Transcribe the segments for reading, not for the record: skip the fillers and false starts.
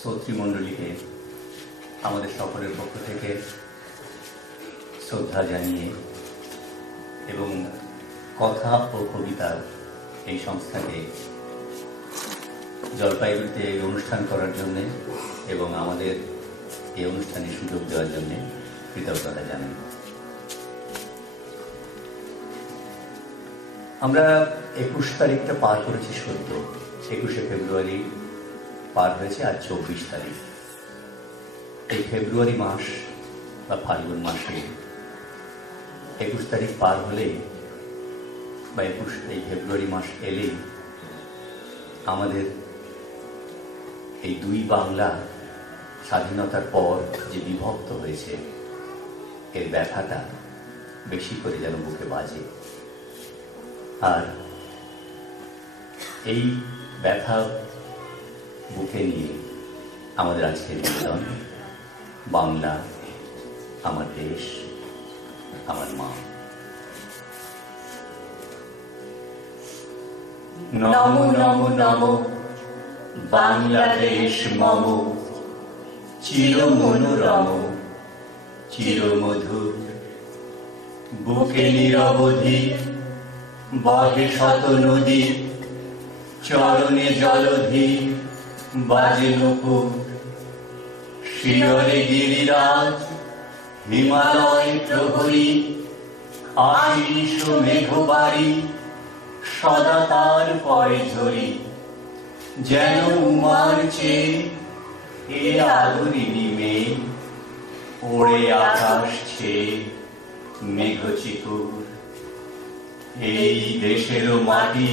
শ্রোতৃমণ্ডলীকে আমাদের সকলের পক্ষ থেকে শ্রদ্ধা জানিয়ে এবং কথা ও কবিতার এই সংস্থাকে জলপাইগুড়িতে এই অনুষ্ঠান করার জন্যে এবং আমাদের এই অনুষ্ঠানে সুযোগ দেওয়ার জন্যে কৃতজ্ঞতা জানাই। আমরা 21 তারিখটা পার করেছি সদ্য, 21শে ফেব্রুয়ারি পার হয়েছে, আজ 24 তারিখ। এই ফেব্রুয়ারি মাস বা ফাল্গুন মাসে 21 তারিখ পার হলে বা এই ফেব্রুয়ারি মাস এলেই আমাদের এই দুই বাংলা স্বাধীনতার পর যে বিভক্ত হয়েছে এর ব্যথাটা বেশি করে যেন বুকে বাজে। আর এই ব্যথা বুকে নিয়ে আমাদের আজকের নিবেদন, বাংলা আমার দেশ আমার মা। নমো নমো নমো বাংলাদেশ মম, চির মনোরম চির মধুর, বুকে নিরবধি বহে শত নদী, চরণে জলধি বাজে নূপুর, শিয়রে গিরিরাজ হিমালয় প্রহরী, আশিস মেঘবাড়ি সদা তার পরে ঝরি, যেন উমার চেয়ে এ আদরিণী মেয়ে, ওড়ে আকাশ ছেয়ে মেঘচিকুর। এই দেশেরও মাটি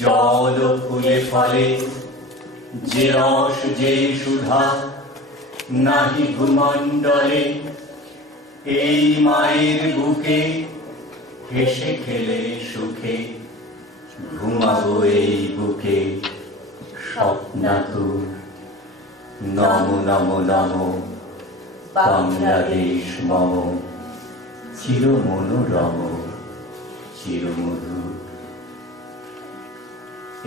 জল ফুলে ফলে, যে রস যে সুধা নাহি ভূমণ্ডলে, এই মায়ের বুকে হেসে খেলে সুখে, ঘুমাবো এই বুকে স্বপ্নাতুর। নমো নমো নমো বাংলাদেশ মম, চির মনোরম চির মধুর।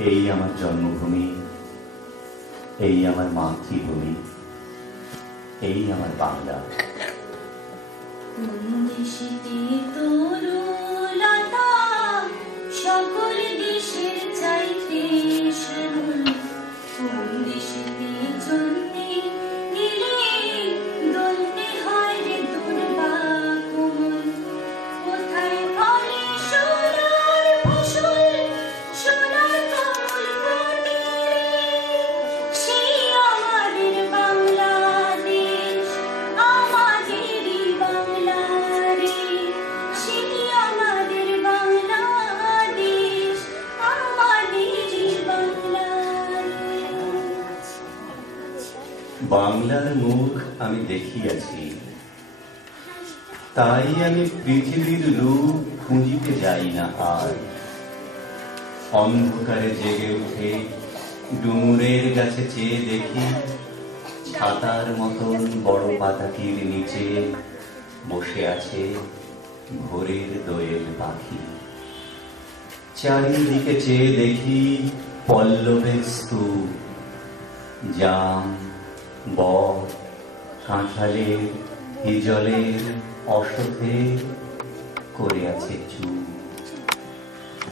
এই আমার জন্মভূমি, এই আমার মাতৃভূমি, এই আমার বাংলা। সকল দেশের চাইতে শ্যামল, কোন দেশেতে জন্মে গেলে দলতে হয় রে দুর্বা কোমল। কোথায় ফলে সোনার ফসল, সোনার কমল ফোটে, সেই আমাদের বাংলাদেশ, আমাদেরই বাংলা রে, সেই আমাদের বাংলাদেশ, আমাদেরই বাংলা রে। বাংলার মুখ আমি দেখিয়াছি, তাই আমি পৃথিবীর রূপ খুঁজিতে যাই না আর। অন্ধকারে জেগে উঠে ডুমুরের গাছে চেয়ে দেখি, ছাতার মতন বড় পাতাটির নিচে বসে আছে ভোরের দোয়েল পাখি। চারিদিকে চেয়ে দেখি পল্লবের স্তূপ, জাম বট কাঁঠালের হিজলের অশথে করে আছে চুপ।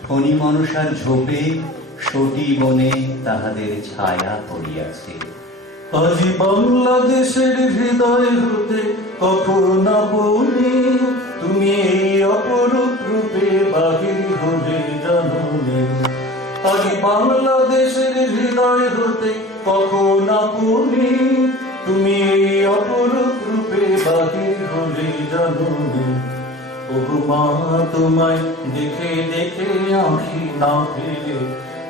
ফণি মনসার ঝোপে সতী বনে তাহাদের ছায়া পড়িয়াছে। আজি বাংলাদেশের হৃদয় হতে কখনো বলি, তুমি এই অপরূপ রূপে বাহির হলে জানুনে। আজি বাংলাদেশের হৃদয় হতে কখনো বলি, তুমি এই অপরূপ রূপে বাহির হলে জানুনে। ওগো মা, তোমায় দেখে দেখে আঁখি না ফেলে,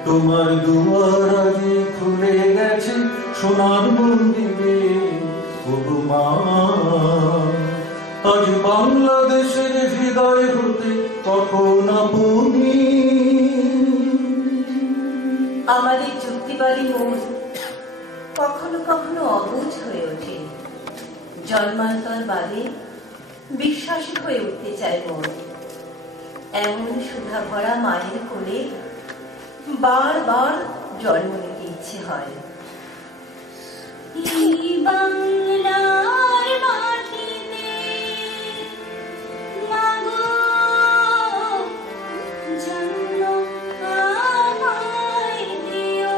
তোমার দুয়ার আজি খুলে গেছে সোনার মন্দিরে। ওগো মা, আজ বাংলাদেশের হৃদয় হতে কখনো বলি। আমাদের যুক্তিবাদী মন কখনো কখনো অবুঝ হয়ে ওঠে, জন্মান্তর বাদে বিশ্বাসী হয়ে উঠতে চায় মন। এমন সুধা ভরা মায়ের কোলে বারবার জন্ম নিতে ইচ্ছে হয়। এই বাংলার মাটিতে মাগো জন্ম আমায় দিও,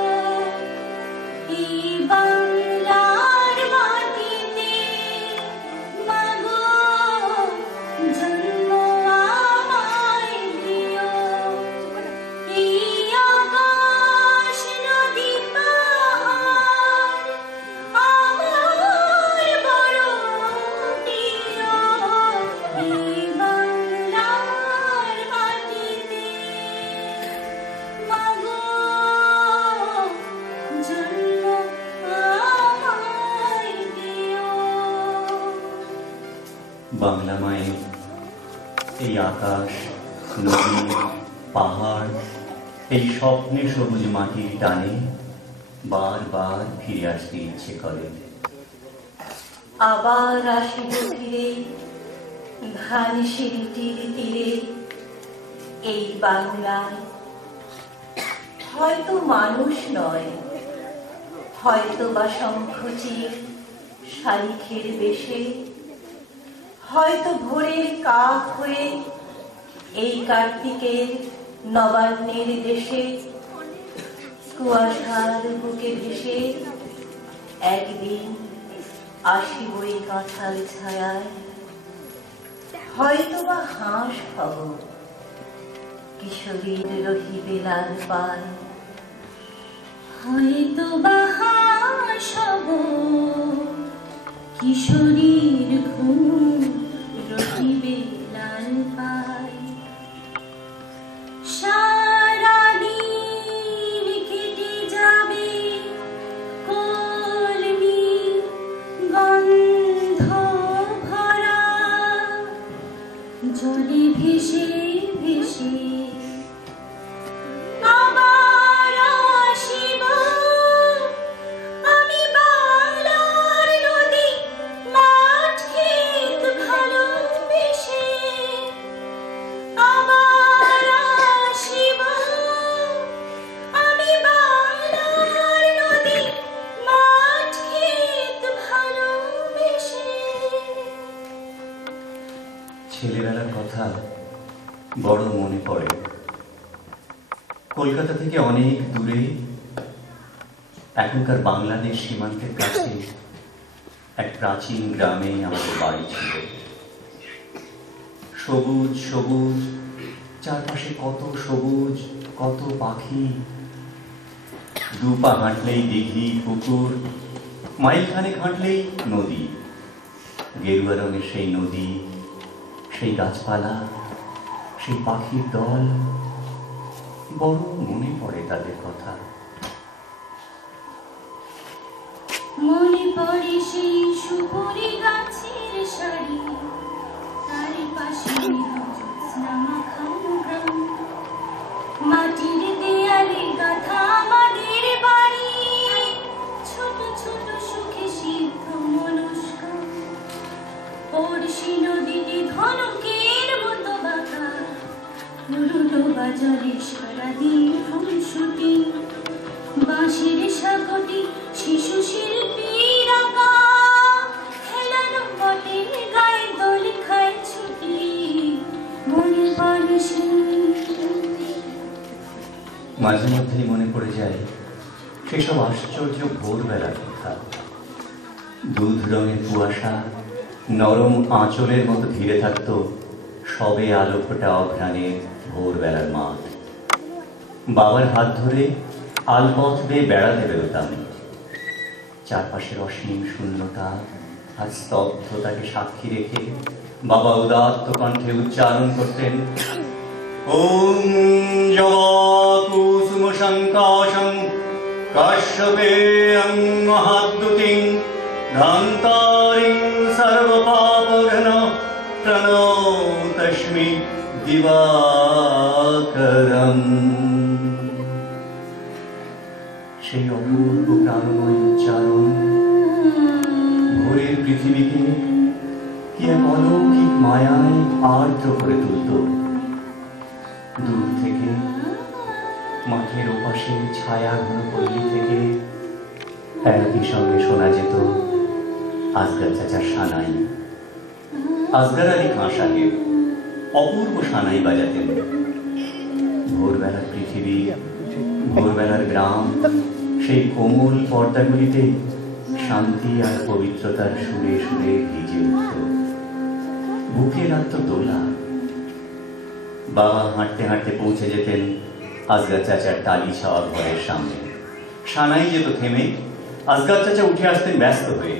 এই বাংলার মাটিতে মাগো জন্ম আমায় দিও, এই আকাশ নদী পাহাড় আমার বড় প্রিয়, এই বাংলার মাটিতে মাগো জন্ম আমায় দিও। বাংলা মায়ের এই আকাশ, নদী, পাহাড়, এই স্বপ্নে সবুজ মাটির টানে বারবার ফিরে আসতে ইচ্ছে করে। আবার আসিব ফিরে ধান সিঁড়িটির তীরে, এই বাংলায় হয়তো মানুষ নয়, হয়তো বা শঙ্খচির শালিখের বেশে, হয়তো ভোরের কাক হয়ে এই কার্তিকের নবান্নের দেশে কুয়াশার বুকে ভেসে একদিন আসিব এই কাঁঠাল ছায়ায়, হয়তো বা হাঁস হব কিশোরীর রহিবে লাল পায়, হয়তো বা হাঁস হব কিশোরীর ঘুম রহিবে লাল পায়, সারাদিন কেটে যাবে কলমি গন্ধ ভরা, জলে ভেসে ভেসে আবার আসিব আমি বাংলার নদী মাঠ ক্ষেত ভালোবেসে, আবার আসিব আমি বাংলার নদী মাঠ ক্ষেত ভালোবেসে। ছেলেবেলার কথা বড় মনে পড়ে। কলকাতা থেকে অনেক দূরে এখনকার বাংলাদেশ সীমান্তের কাছে এক প্রাচীন গ্রামে আমাদের বাড়ি ছিল। সবুজ সবুজ, চারপাশে কত সবুজ, কত পাখি। দু পা হাঁটলেই দিঘি, পুকুর, মাইলখানেক হাঁটলেই নদী। গেরুয়া রঙের সেই নদী, সেই গাছপালা, সেই পাখির দল, বড় মনে পড়ে তাদের কথা। মনে পড়ে সেই সুপুরি গাছের সারি, তার পাশে জ্যোৎস্না মাখানো গ্রাম, মাটির দেয়ালে গাঁথা আমাদের বাড়ি, ছোট ছোট সুখে সিদ্ধ মনস্কার, পড়শি নদীতে ধনুকের মতো বাঁকা, পুরনো বাজারে সারাদিন ফুলসুটি, বাঁশের সাগটি শিশু শিল্পীর আঁকা, হেলানো বটের গায়ে দোল খায় ছুটি, মনে পড়ে সেই। মাঝে মধ্যেই মনে পড়ে যায় সেসব আশ্চর্য ভোরবেলার কথা। দুধ রঙের কুয়াশা নরম আঁচলের মতো ঘিরে থাকত সবে আলো ফোটা অঘ্রাণের ভোরবেলার মাঠ। বাবার হাত ধরে আলপথ বেয়ে বেড়াতে বেরোতাম। চারপাশের অসীম শূন্যতা আর স্তব্ধতাকে সাক্ষী রেখে বাবা উদাত্ত কণ্ঠে উচ্চারণ করতেন, ওম জবাকুসুম শঙ্কাশং কাশ্যপেয়ং মহাদ্যুতিং ধান্তারিং সর্বপাপঘ্ন প্রণতস্মি দিবাকরম। সেই অপূর্ব প্রাণময় উচ্চারণ ভোরের পৃথিবীকে কি এক অলৌকিক মায়ায় আর্দ্র করে তুলত। দূর থেকে মাঠের ওপাশে ছায়া ঘন পল্লী থেকে একই সঙ্গে শোনা যেত আসগর চাচার সানাই। আসগর আলী খাঁ সাহেব অপূর্ব সানাই বাজাতেন। ভোরবেলার পৃথিবী, ভোরবেলার গ্রাম, সেই কোমল পর্দাগুলিতে শান্তি আর পবিত্রতার সুরে সুরে ভিজে উঠত, বুকে লাগত দোলা। বাবা হাঁটতে হাঁটতে পৌঁছে যেতেন আসগর চাচার টালি ছাওয়া ঘরের সামনে। সানাই যেত থেমে, আসগর চাচা উঠে আসতেন ব্যস্ত হয়ে।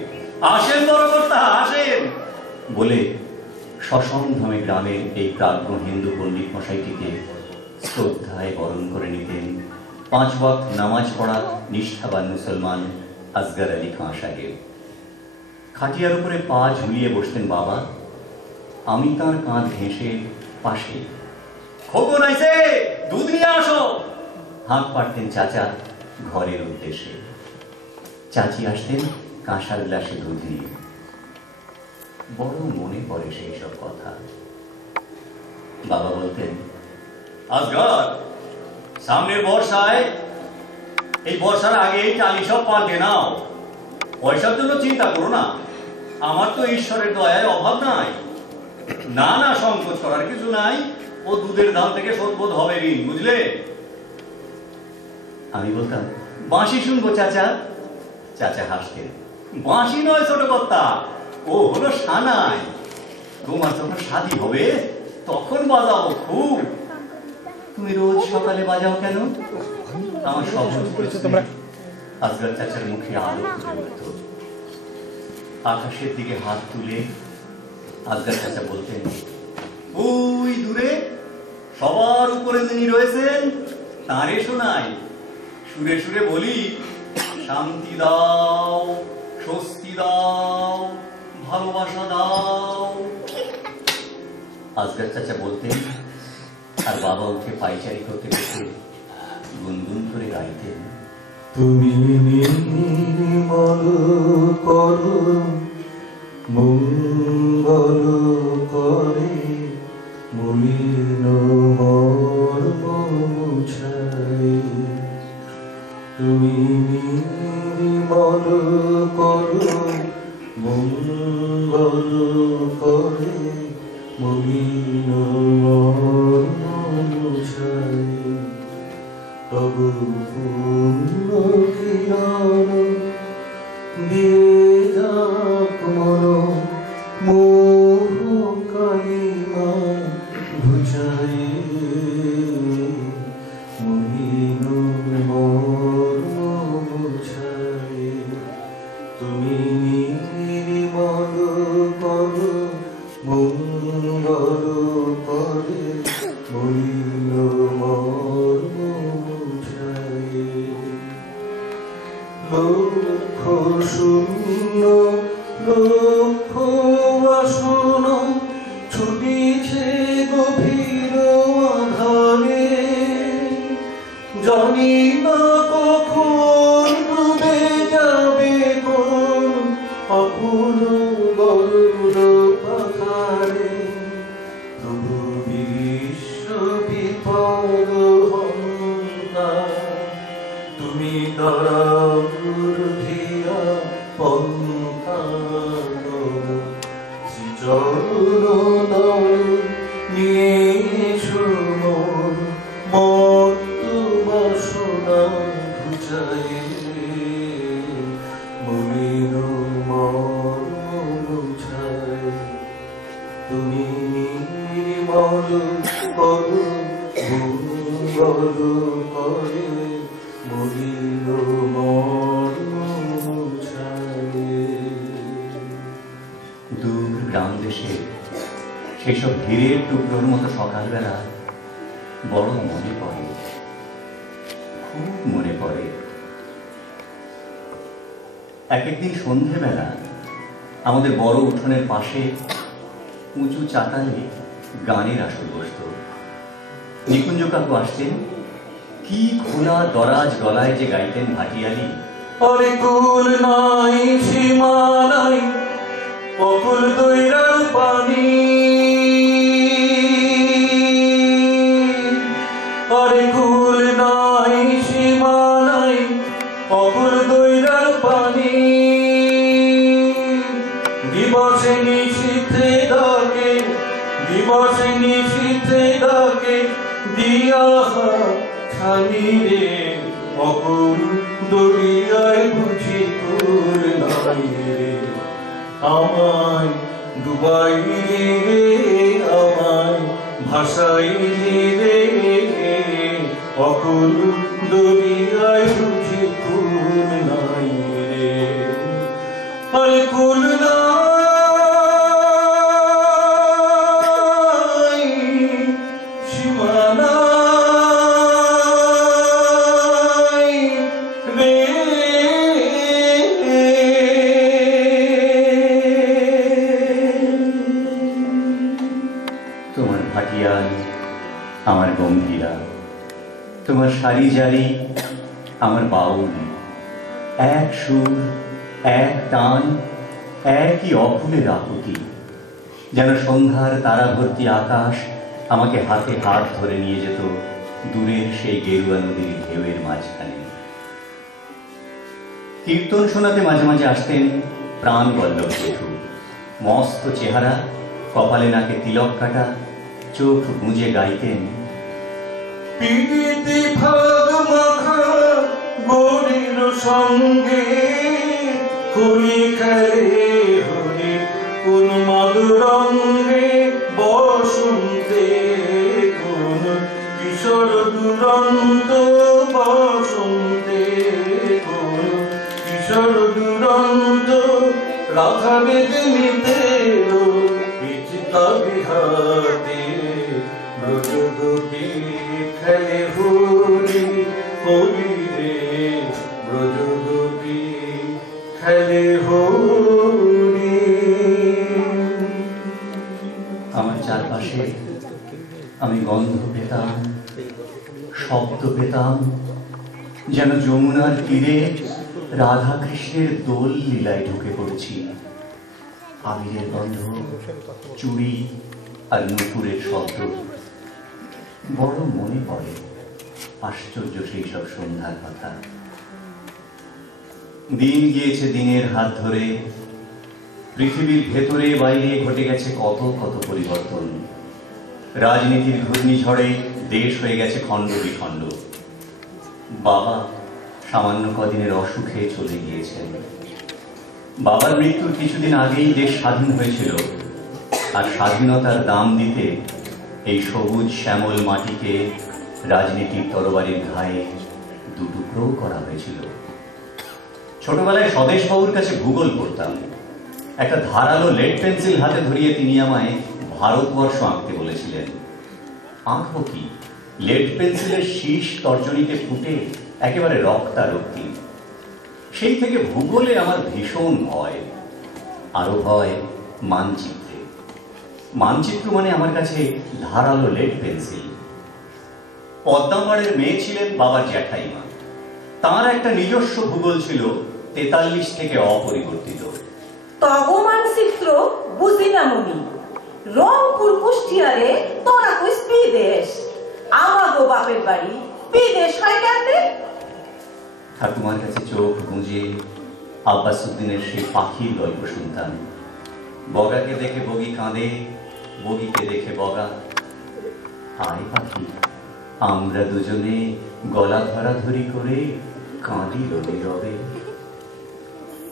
আসেন বড় কর্তা, আসেন বলে সসম্ভ্রমে গ্রামের এই প্রাজ্ঞ হিন্দু পণ্ডিত মশাইটিকে শ্রদ্ধায় বরণ করে নিতেন 5 ওয়াক্ত নামাজ পড়া নিষ্ঠাবান মুসলমান আসগর আলী খাঁ সাহেব। খাটিয়ার উপরে পা ঝুলিয়ে বসতেন বাবা, আমি তার কাঁধ ঘেঁষে পাশে। খোকন আইছে, দুধ নিয়ে আসো, হাঁক পাড়তেন চাচা ঘরের উদ্দেশ্যে। চাচি আসতেন কাঁসার গ্লাসে দুধ নিয়ে। বড় মনে পড়ে সেই সব কথা। বাবা বলতেন, আসগর, সামনের বর্ষায়, এই বর্ষার আগে টালি সব পাল্টে নাও। পয়সার জন্য চিন্তা করো না, আমার তো ঈশ্বরের দয়ায় অভাব নাই। না না, সংকোচ করার কিছু নাই, ও দুধের দাম থেকে শোধবোধ হবে ঋণ, বুঝলে? আমি বলতাম, বাঁশি শুনবো চাচা। চাচা হাসতেন, বাঁশি নয় ছোট কর্তা, ও হলো সানাই। তোমার যখন শাদী হবে তখন বাজাবো খুব। তুমি রোজ সকালে বাজাও কেন? আমার সহজ প্রশ্ন। আসগর চাচার মুখে আলো ফুটে উঠত। আকাশের দিকে হাত তুলে আসগর চাচা বলতেন, ওই দূরে সবার উপরে যিনি রয়েছেন তাঁরে শোনাই। সুরে সুরে বলি, শান্তি দাও, স্বস্তি দাও, ভালোবাসা দাও। আসগর চাচা বলতেন, আর বাবা উঠে পাইচারি করতে বসে গুনগুন করে গাইতেন, তুমি নির্মল করো, মঙ্গল করে, মলিন মর্ম মুছাই। তুমি নির্মল করো, মঙ্গল করে, মলিন মর্ম মুছাই। তবু পূর্ণ কিরণ দিয়ে যাক মন, মোহ কালিমা ঘুচাই। মলিন মর্ম মুছাই। তুমি নির্মল করো, মঙ্গল করে, মলিন মর্ম মুছাই। লক্ষ শূন্য লক্ষ বাসন ছুটিছে গভীর আধারে। জানি না কখন ডুবে যাবে কোন অকুল গরুর পাথারে। তবু বিশ্ব বিপদ হন্তা, তুমি দরুধিয়া পন্থা শ্রীচরণ নিয়ে মোর মত বাসনা ঘুচাই। মলিন মর্ম মুছাই। তুমি নির্মল করো, মঙ্গল করে, মলিন মর্ম মুছাই। দূর গ্রাম দেশে সেসব হীরের টুকরোর মতো সকালবেলা বড় মনে পড়ে, খুব মনে পড়ে। এক একদিন সন্ধেবেলা আমাদের বড় উঠোনের পাশে উঁচু চাতালে গানের আসর বসত। নিকুঞ্জ কাকু আসতেন, কি খোলা দরাজ গলায় যে গাইতেন ভাটিয়ালি। আরে কুল নাই সীমা নাই, অকুল দৈরার পানি। আরে কুল নাই সীমা নাই, অকুল দৈরার পানি। দিবস নিশীথে ডাকে দিয়া ছানি রে অকুল দরিয়ায় বুঝি কুল নাই রে আমায় ডুবাই রে আমায় ভাসাই রে অকুল দরিয়ায় বুঝি কুল নাই রে আরে কুল নাই সীমা নাই রে তোমার ভাটিয়াল আমার গম্ভীরা, তোমার সারি জারি আমার বাউল, এক সুর এক টান একই অকুলের আকুতি, যেন সন্ধ্যার তারা ভর্তি আকাশ আমাকে হাতে হাত ধরে নিয়ে যেত দূরের সেই গেরুয়া নদীর ঢেউয়ের মাঝখানে। কীর্তন শোনাতে মাঝে মাঝে আসতেন প্রাণ বল্লভ জেঠু, মস্ত চেহারা, কপালে নাকে তিলক কাটা, চোখ গুঁজে গাইতেন পিড়িতে ভাগ মাখা গরির সঙ্গে হোলি খেলে হোলি কোন মাদুরঙ্গে বসন্তে কোন কিশোর দুরন্ত বসন্তে কোন কিশোর দুরন্ত রাধা বেদনিতে পিচিতা বিহাতে ব্রজগোপী খেলে হোলি হোলি রে ব্রজগোপী খেলে হোলি। আমার চারপাশে আমি গন্ধ পেতাম, শব্দ পেতাম, যেন যমুনার তীরে রাধা কৃষ্ণের দোল লীলায় ঢুকে পড়েছি। আবিরের গন্ধ, চুড়ি আর নুপুরের শব্দ বড় মনে পড়ে আশ্চর্য সেই সব সন্ধ্যার কথা। দিন গিয়েছে দিনের হাত ধরে, পৃথিবীর ভেতরে বাইরে ঘটে গেছে কত কত পরিবর্তন। রাজনীতির ঘূর্ণিঝড়ে দেশ হয়ে গেছে খণ্ড বিখণ্ড। বাবা সামান্য কদিনের অসুখে চলে গিয়েছেন। বাবার মৃত্যুর কিছুদিন আগেই দেশ স্বাধীন হয়েছিল, আর স্বাধীনতার দাম দিতে এই সবুজ শ্যামল মাটিকে রাজনীতির তরবারির ঘায়ে দুটুকরো করা হয়েছিল। ছোটবেলায় স্বদেশবাবুর কাছে ভূগোল পড়তাম। একটা ধারালো লেড পেন্সিল হাতে ধরিয়ে তিনি আমায় ভারতবর্ষ আঁকতে বলেছিলেন। আঁকবো কি? লেড পেন্সিলের শীষ তর্জনীতে ফুটে একেবারে রক্তারক্তি। সেই থেকে ভূগোলে আমার ভীষণ ভয়। আরো ভয় মানচিত্রে। মানচিত্র মানে আমার কাছে ধারালো লেড পেন্সিল। পদ্মাপাড়ের মেয়ে ছিলেন বাবার জ্যাঠাইমা। তার একটা নিজস্ব ভূগোল ছিল 43 থেকে অপরিবর্তিত। তব মানচিত্র বুঝি না মুনি, রংপুর কুষ্টিয়ারে তোরা কইস বিদেশ, আমাগো বাপের বাড়ি বিদেশ হয় কেমনে? ঠাকুমার কাছে চোখ গুঁজে আব্বাসুদ্দিনের সেই পাখির গল্প শুনতাম। বগাকে দেখে বগি কাঁদে, বগিকে দেখে বগা। আয় পাখি, আমরা দুজনে গলা ধরাধরি করে কাঁদি রবি রবে।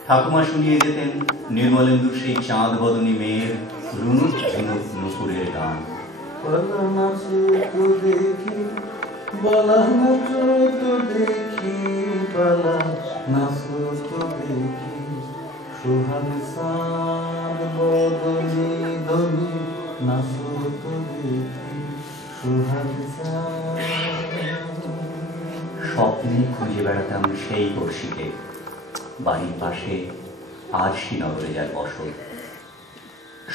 ঠাকুমা শুনিয়ে যেতেন নির্মলেন্দুর সেই চাঁদ বদনী মেয়ের রুনুক ঝুনুক নুপুরের গান। বলা নাচো তো দেখি, বলা নাচো তো দেখি, বলা নাচো তো দেখি, সোহাগ চাঁদ বদনী ধনি নাচো তো দেখি, সোহাগ চাঁদ। স্বপ্নে খুঁজে বেড়াতাম সেই বর্ষিকে, বাড়ির পাশে আরশিনগরে যার বসত।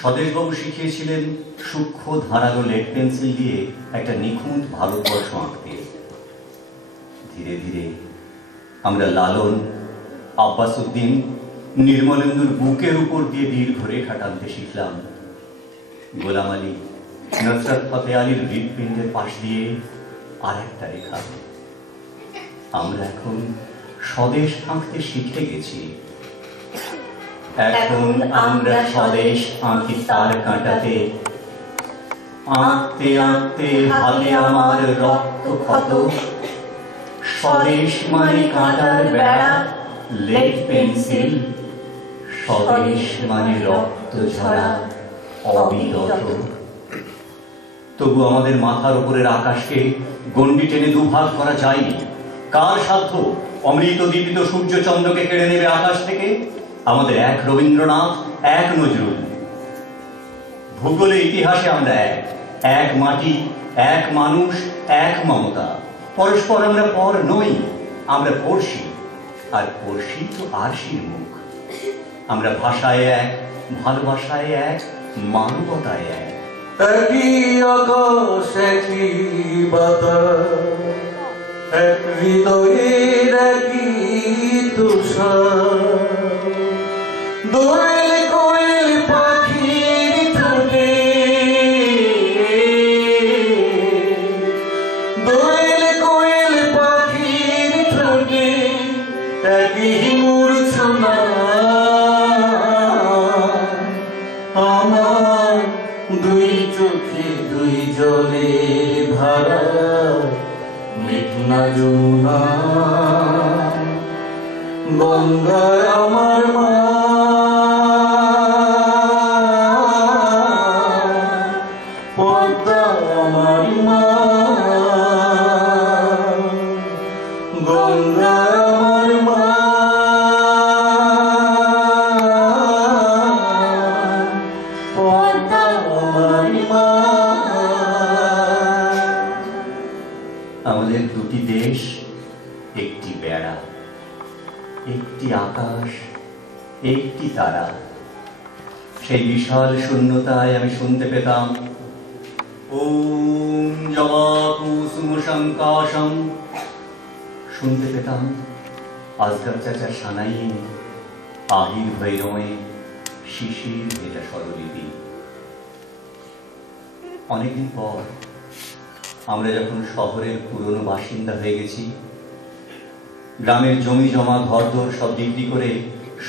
স্বদেশবাবু শিখিয়েছিলেন সূক্ষ্ম ধারালো লেড পেন্সিল দিয়ে একটা নিখুঁত ভারতবর্ষ আঁকতে। ধীরে ধীরে আমরা লালন, আব্বাসুদ্দিন, নির্মলেন্দুর বুকের উপর দিয়ে দীর্ঘ রেখা টানতে শিখলাম। গোলাম আলী, নসরত ফতে আলীর হৃৎপিণ্ডের পাশ দিয়ে আর একটা রেখা। আমরা এখন স্বদেশ আঁকতে শিখে গেছি। এখন আমরা স্বদেশ আঁকি তার কাঁটাতে, আঁকতে আঁকতে হাতে আমার রক্ত ক্ষত, স্বদেশ মানে কাঁটার বেড়া, লেড পেন্সিল, স্বদেশ মানে রক্ত ঝরা অবিরত। তবু আমাদের মাথার উপরের আকাশকে গণ্ডি টেনে দুভাগ করা যায়নি। কার সাধ্য অমৃত দীপিত সূর্যচন্দ্রকে কেড়ে নেবে আকাশ থেকে? আমাদের এক রবীন্দ্রনাথ, এক নজরুল। ভূগোলে ইতিহাসে আমরা এক মাটি, এক মানুষ, এক মমতা। পরস্পর আমরা পর নই, আমরা পড়শি, আর পড়শি তো আরশির মুখ। আমরা ভাষায় এক, ভালোবাসায় এক, মানবতায় এক। একই আকাশ একই বাতাস, এক হৃদয়ের একই তুষার। দোয়েল কোয়েল পাখির ঠোঁটে, দোয়েল কোয়েল পাখির ঠোঁটে একই মূর্ছনা। আমার দুই চোখে দুই জলের ধারা, মেঘনা যমুনা। গঙ্গা আমার মা, পদ্মা আমার মা। গঙ্গা আমার মা, পদ্মা আমার মা। আমাদের দুটি দেশ, একটি বেড়া, একটি আকাশ, একটি তারা। সেই বিশাল শূন্যতায় আমি শুনতে পেতাম ওম জবা কুসুম সংকাশম। শুনতে পেতাম আজগর চাচার সানাইয়ে, আহির ভৈরমে শিশির ভেজা স্বরলিপি। অনেকদিন পর আমরা যখন শহরের পুরনো বাসিন্দা হয়ে গেছি, গ্রামের জমি জমা ঘরদোর সব বিক্রি করে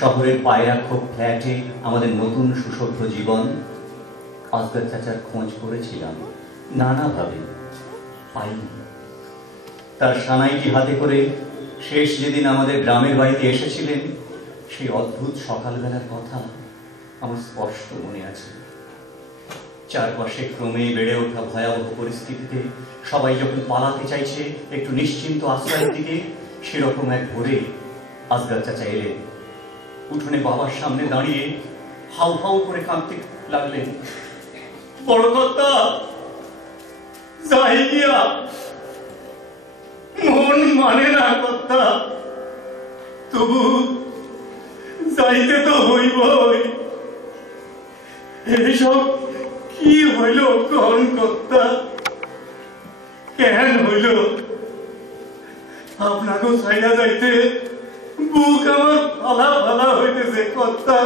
শহরের পায়রাক্ষোভ ফ্ল্যাটে আমাদের নতুন সুসভ্য জীবন, আজগর চাচার খোঁজ করেছিলাম নানাভাবে, পাইনি। তার সানাইটি হাতে করে শেষ যেদিন আমাদের গ্রামের বাড়িতে এসেছিলেন, সেই অদ্ভুত সকালবেলার কথা আমার স্পষ্ট মনে আছে। চারপাশে ক্রমে বেড়ে ওঠা ভয়াবহ পরিস্থিতিতে সবাই যখন পালাতে চাইছে একটু নিশ্চিন্ত আশ্রয়ের দিকে, সেরকম এক ভোরে আজগর চাচা এলেন। উঠোনে বাবার সামনে দাঁড়িয়ে হাউ হাউ করে কাঁদতে লাগলেন। বড় কর্তা, যাই গিয়া, মন মানে না কর্তা, তবু যাইতে তো হইবই। এইসব কি হইল কোন কর্তা? কেন হইল? আপনাকে ছাইয়া যাইতে বুক আমার ফালা ফালা হইতেছে কর্তা।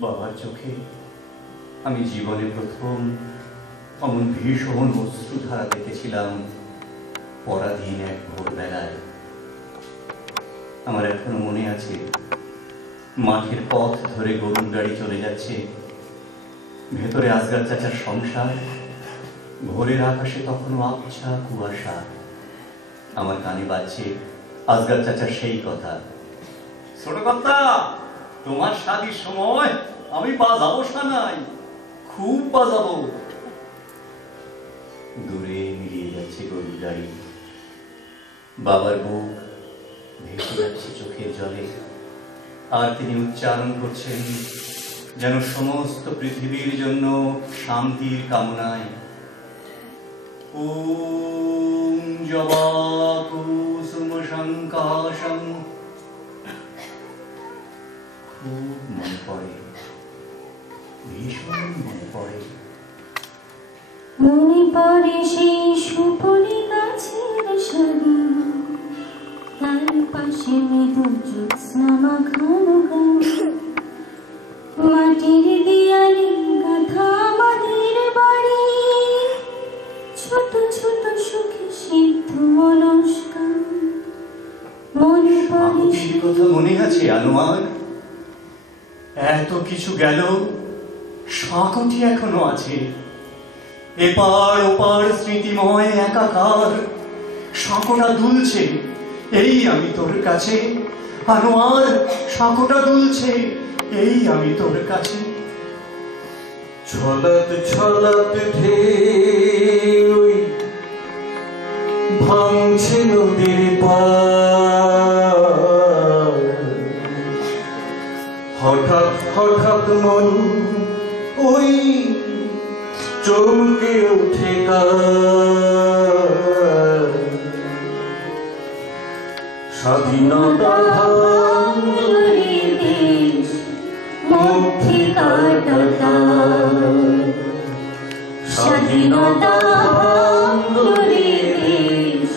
বাবার চোখে আমি জীবনে প্রথম অমন ভীষণ অশ্রুধারা দেখেছিলাম পরাধীন এক ভোরবেলায়। আমার এখনো মনে আছে, মাঠের পথ ধরে গরুর গাড়ি চলে যাচ্ছে, ভেতরে আজগর চাচার সংসার, ভোরের আকাশে তখনও আবছা কুয়াশা। আমার কানে বাজছে আজগর চাচার সেই কথা, ছোট কর্তা, তোমার শাদীর সময় আমি বাজাবো সানাই, খুব বাজাবো। দূরে মিলিয়ে যাচ্ছে গরুর গাড়ি, বাবার বুক ভেসে যাচ্ছে চোখের জলে, আর তিনি উচ্চারণ করছেন যেন সমস্ত পৃথিবীর জন্য শান্তির কামনায়, ওম জবা কুসুম সংকাশম। খুব মনে পড়ে, ভীষণ মনে পড়ে। মনে পড়ে সেই সুপুরি গাছের সারি, তার পাশে মৃদু জ্যোৎস্না মাখানো গ্রাম, মাটির দেয়ালে গাঁথা আমাদের বাড়ি, ছোট ছোট সুখে সিদ্ধ অলস্কার। মনে পড়ে সেই কথা মনে আছে আনোয়ার? এত কিছু গেল, সাঁকোটি এখনো আছে, এপার ওপার স্মৃতিময় একাকার। সাঁকোটা দুলছে, এই আমি তোর কাছে, আনোয়ার সাঁকোটা দুলছে, এই আমি তোর কাছে। ছলক ছলক ঢেউ ভাঙছে নদীর পার, হঠাৎ হঠাৎ মন ওই চমকে উঠে কার। স্বাধীনতা ভাঙরে দেশ মধ্যে কাটাতা, স্বাধীনতা ভাঙরে দেশ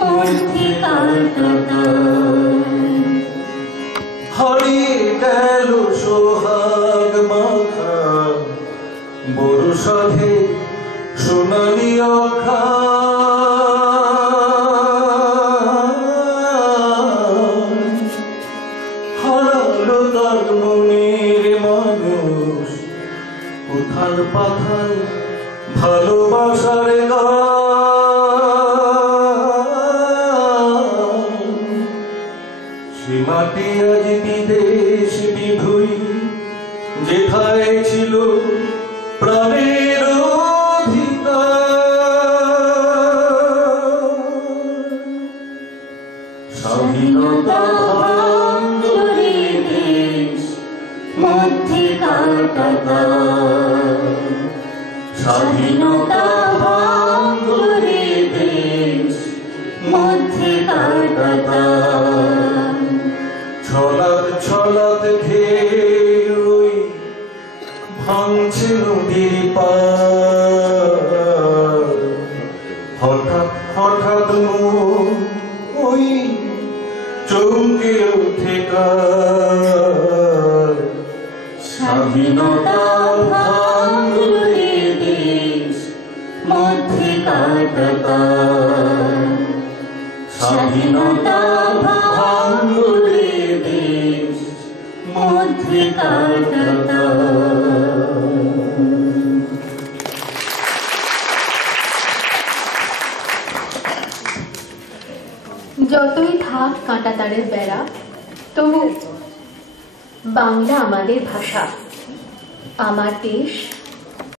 মধ্যে কাটাতা। হারিয়ে গেল সোহাগ মাখা বরসাধে সোনালি অখা। হারালো তার মনের মানুষ উথাল পাথাল ভালোবাসার গান। সে মাটি আজ বিদেশ বিভুই, যেথায় ছিল প্রাণের অধিকার। স্বাধীনতা ভাঙরে দেশ মধ্যে কাটাতা, স্বাধীনতা ভাঙরে দেশ মধ্যে কাটাতা। ছলাৎ ছলাৎ ঢেউ ভাঙছে নদীর পার, হঠাৎ হঠাৎ মন ওই চমকে উঠে কার। স্বাধীনতা ভাঙরে দেশ মধ্যে কাটাতা, স্বাধীনতা ভাঙরে দেশ মধ্যে কাটাতা। যতই থাক কাঁটাতারের বেড়া, তবু বাংলা আমাদের ভাষা, আমার দেশ